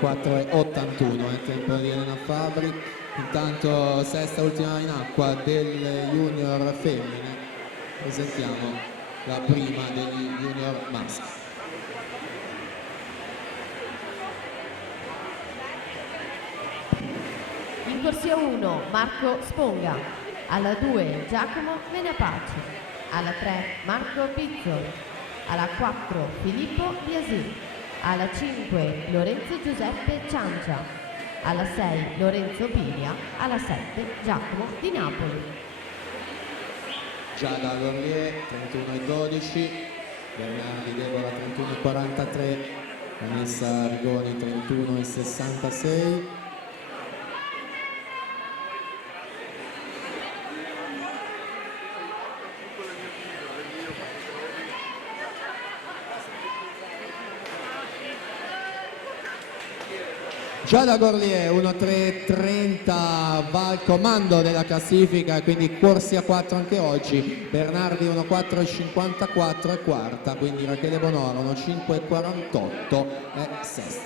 1.4.81 è il tempo di Elena Fabri. Intanto sesta ultima in acqua del junior femmine, presentiamo la prima degli junior maschi. In corsia 1 Marco Sponga, alla 2 Giacomo Venapaci, alla 3 Marco Pizzol, alla 4 Filippo Biasì, alla 5 Lorenzo Giuseppe Ciancia, alla 6 Lorenzo Pilia, alla 7 Giacomo di Napoli. Giada Gorlier 31.12, Bernardi Deborah 31.43, Vanessa Rigoni 31.66. Giada Gorlier 1.3.30 va al comando della classifica, quindi corsia 4 anche oggi. Bernardi 1.4.54 è quarta, quindi Rachele Bonora 1.5.48 è sesta.